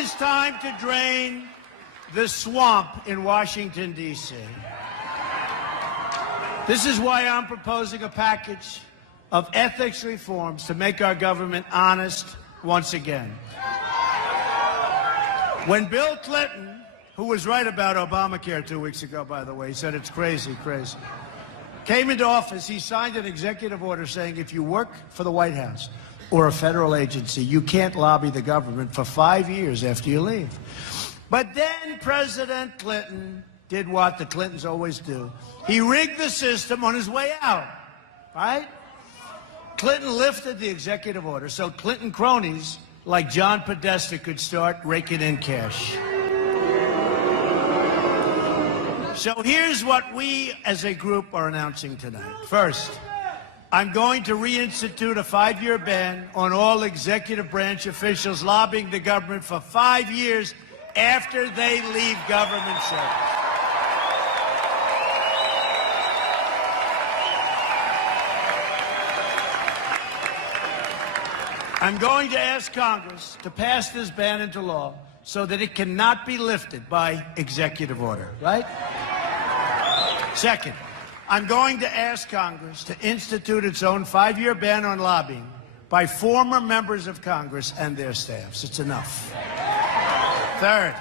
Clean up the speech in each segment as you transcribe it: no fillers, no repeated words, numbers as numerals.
is time to drain the swamp in Washington, D.C. This is why I'm proposing a package of ethics reforms to make our government honest once again. When Bill Clinton, who was right about Obamacare 2 weeks ago, by the way, he said it's crazy, came into office, he signed an executive order saying if you work for the White House or a federal agency, you can't lobby the government for 5 years after you leave. But then President Clinton did what the Clintons always do. He rigged the system on his way out, right? Clinton lifted the executive order so Clinton cronies like John Podesta could start raking in cash. So here's what we as a group are announcing tonight. First, I'm going to reinstitute a 5-year ban on all executive branch officials lobbying the government for 5 years after they leave government service. I'm going to ask Congress to pass this ban into law so that it cannot be lifted by executive order, right? Second, I'm going to ask Congress to institute its own 5-year ban on lobbying by former members of Congress and their staffs. It's enough. Third,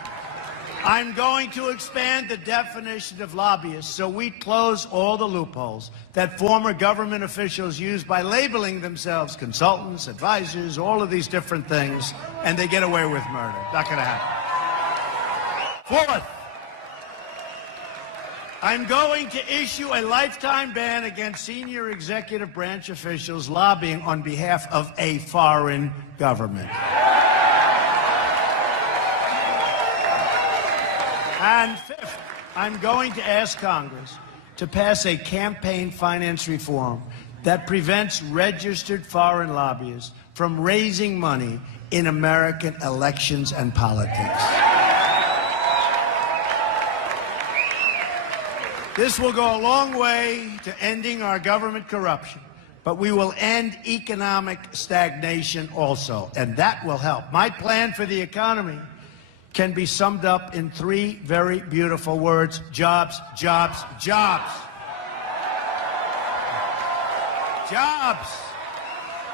I'm going to expand the definition of lobbyists so we close all the loopholes that former government officials use by labeling themselves consultants, advisors, all of these different things, and they get away with murder. Not going to happen. Fourth, I'm going to issue a lifetime ban against senior executive branch officials lobbying on behalf of a foreign government. And fifth, I'm going to ask Congress to pass a campaign finance reform that prevents registered foreign lobbyists from raising money in American elections and politics. This will go a long way to ending our government corruption, but we will end economic stagnation also, and that will help. My plan for the economy can be summed up in 3 very beautiful words: jobs, jobs, jobs. Jobs.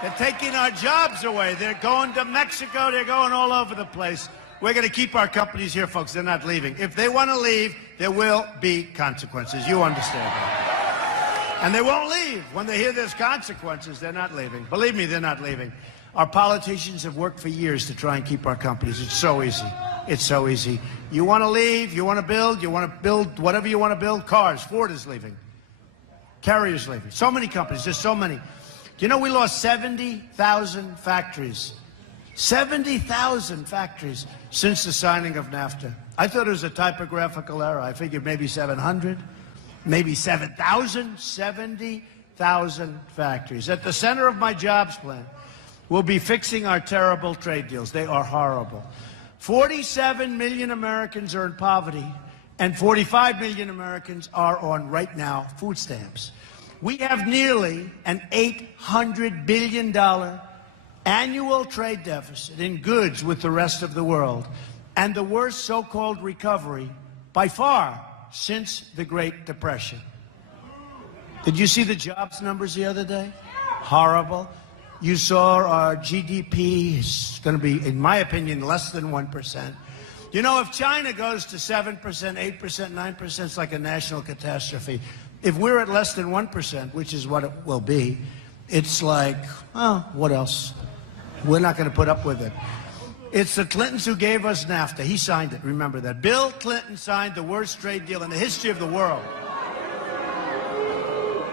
They're taking our jobs away. They're going to Mexico. They're going all over the place. We're going to keep our companies here, folks. They're not leaving. If they want to leave, there will be consequences. You understand that. And they won't leave. When they hear there's consequences, they're not leaving. Believe me, they're not leaving. Our politicians have worked for years to try and keep our companies. It's so easy. It's so easy. You want to leave, you want to build whatever you want to build. Cars, Ford is leaving. Carrier's leaving. So many companies, there's so many. You know, we lost 70,000 factories. 70,000 factories since the signing of NAFTA. I thought it was a typographical error. I figured maybe 700, maybe 7,000, 70,000 factories. At the center of my jobs plan will be fixing our terrible trade deals. They are horrible. 47 million Americans are in poverty, and 45 million Americans are on, right now, food stamps. We have nearly an $800 billion annual trade deficit in goods with the rest of the world, and the worst so-called recovery by far since the Great Depression. Did you see the jobs numbers the other day? Horrible. You saw our GDP is going to be, in my opinion, less than 1%. You know, if China goes to 7%, 8%, 9%, it's like a national catastrophe. If we're at less than 1%, which is what it will be, it's like, oh, what else? We're not going to put up with it. It's the Clintons who gave us NAFTA. He signed it, remember that. Bill Clinton signed the worst trade deal in the history of the world.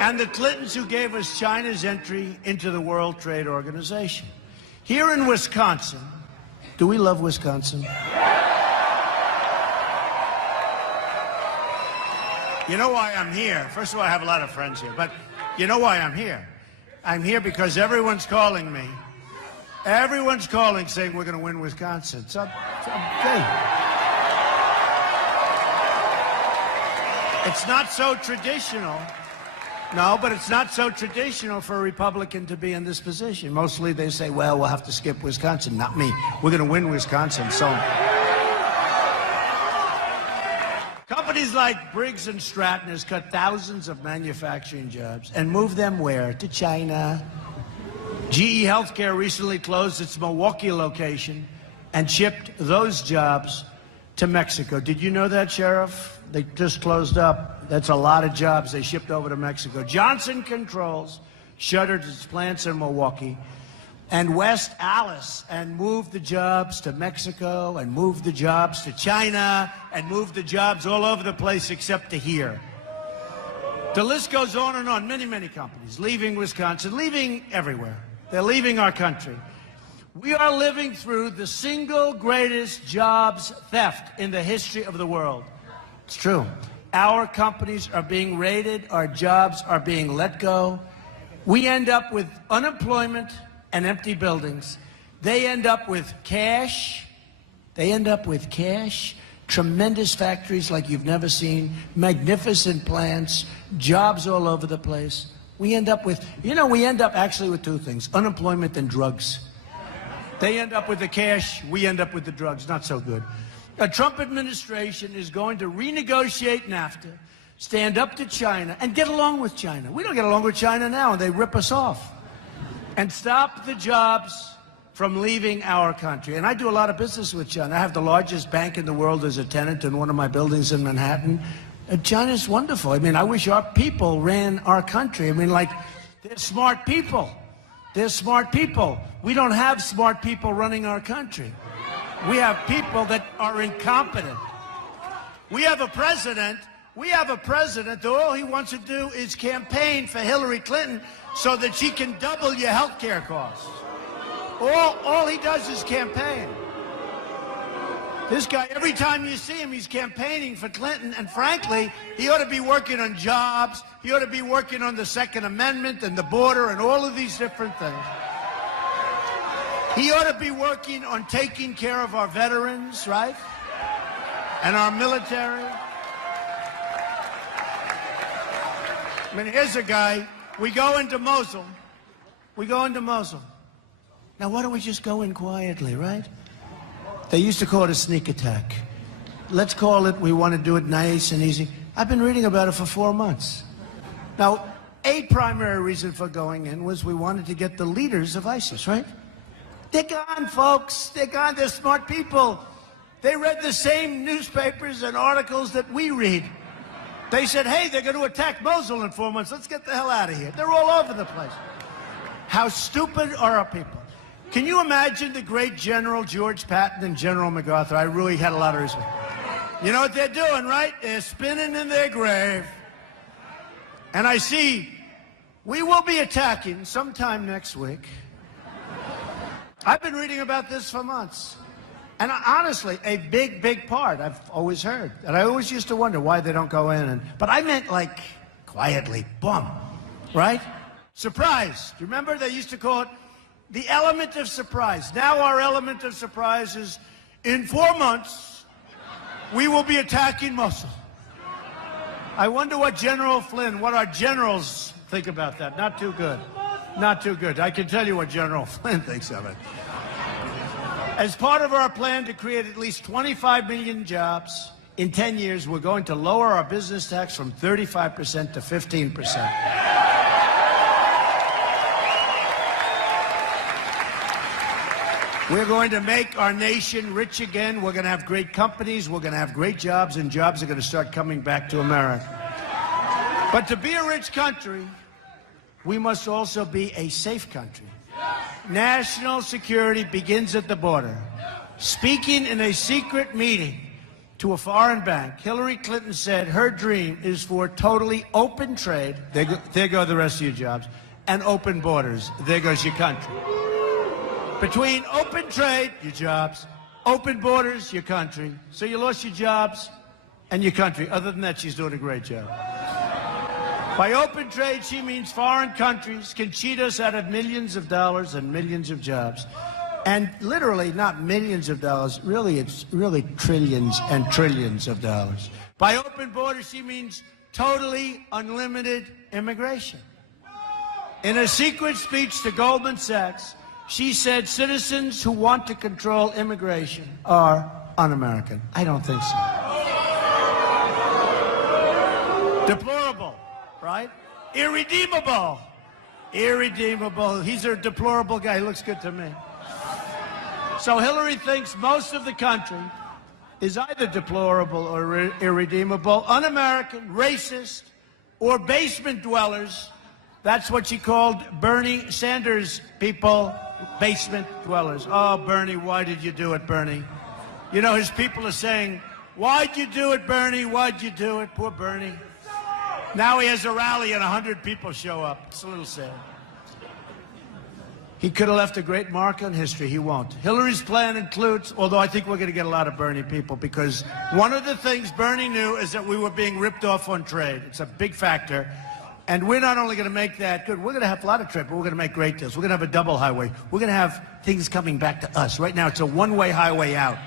And the Clintons who gave us China's entry into the World Trade Organization. Here in Wisconsin, do we love Wisconsin? You know why I'm here? First of all, I have a lot of friends here, but you know why I'm here? I'm here because everyone's calling me. Everyone's calling saying we're going to win Wisconsin. It's okay. It's not so traditional. No, but it's not so traditional for a Republican to be in this position. Mostly they say, well, we'll have to skip Wisconsin. Not me. We're going to win Wisconsin. So companies like Briggs & Stratton has cut thousands of manufacturing jobs and moved them where? To China. GE Healthcare recently closed its Milwaukee location and shipped those jobs to Mexico. Did you know that, Sheriff? They just closed up. That's a lot of jobs they shipped over to Mexico. Johnson Controls shuttered its plants in Milwaukee and West Allis and moved the jobs to Mexico and moved the jobs to China and moved the jobs all over the place except to here. The list goes on and on. Many, many companies leaving Wisconsin, leaving everywhere. They're leaving our country. We are living through the single greatest jobs theft in the history of the world. It's true. Our companies are being raided. Our jobs are being let go. We end up with unemployment and empty buildings. They end up with cash. Tremendous factories like you've never seen, magnificent plants, jobs all over the place. We end up with, we end up actually with two things, unemployment and drugs. They end up with the cash, we end up with the drugs. Not so good. A Trump administration is going to renegotiate NAFTA, stand up to China, and get along with China. We don't get along with China now, and they rip us off. And stop the jobs from leaving our country. And I do a lot of business with China. I have the largest bank in the world as a tenant in one of my buildings in Manhattan. And China's wonderful. I mean, I wish our people ran our country. I mean, like, they're smart people. They're smart people. We don't have smart people running our country. We have people that are incompetent. We have a president that all he wants to do is campaign for Hillary Clinton so that she can double your health care costs. All he does is campaign. This guy, every time you see him, he's campaigning for Clinton, and frankly, he ought to be working on jobs. He ought to be working on the Second Amendment and the border and all of these different things. He ought to be working on taking care of our veterans, right? And our military. I mean, here's a guy. We go into Mosul. Now, why don't we just go in quietly, right? They used to call it a sneak attack. Let's call it, we want to do it nice and easy. I've been reading about it for 4 months. Now, a primary reason for going in was we wanted to get the leaders of ISIS, right? They're gone, folks. They're gone. They're smart people. They read the same newspapers and articles that we read. They said, hey, they're going to attack Mosul in 4 months. Let's get the hell out of here. They're all over the place. How stupid are our people? Can you imagine the great General George Patton and General MacArthur? I really had a lot of respect. You know what they're doing, right? They're spinning in their grave. And I see we will be attacking sometime next week. I've been reading about this for months. And honestly, a big, big part I've always heard. And I always used to wonder why they don't go in. But I meant like quietly, boom, right? Surprise. Do you remember they used to call it the element of surprise? Now our element of surprise is in 4 months, we will be attacking Mosul. I wonder what General Flynn, what our generals think about that. Not too good. Not too good. I can tell you what General Flynn thinks of it. As part of our plan to create at least 25 million jobs in 10 years, we're going to lower our business tax from 35% to 15%. We're going to make our nation rich again. We're going to have great companies. We're going to have great jobs, and jobs are going to start coming back to America. But to be a rich country, we must also be a safe country. National security begins at the border. Speaking in a secret meeting to a foreign bank, Hillary Clinton said her dream is for totally open trade. There go the rest of your jobs. And open borders. There goes your country. Between open trade, your jobs, open borders, your country. So you lost your jobs and your country. Other than that, she's doing a great job. By open trade, she means foreign countries can cheat us out of millions of dollars and millions of jobs. And literally, not millions of dollars, really, it's really trillions and trillions of dollars. By open borders, she means totally unlimited immigration. In a secret speech to Goldman Sachs, she said citizens who want to control immigration are un-American. I don't think so. Deplorable, right? Irredeemable. Irredeemable. He's a deplorable guy. He looks good to me. So Hillary thinks most of the country is either deplorable or irredeemable, un-American, racist, or basement dwellers. That's what she called Bernie Sanders people, basement dwellers. Oh, Bernie, why did you do it, Bernie? You know, his people are saying, why'd you do it, Bernie? Why'd you do it? Poor Bernie. Now he has a rally and 100 people show up. It's a little sad. He could have left a great mark on history. He won't. Hillary's plan includes, although I think we're going to get a lot of Bernie people, because one of the things Bernie knew is that we were being ripped off on trade. It's a big factor. And we're not only going to make that good, we're going to have a lot of trade, but we're going to make great deals. We're going to have a double highway. We're going to have things coming back to us. Right now, it's a one-way highway out.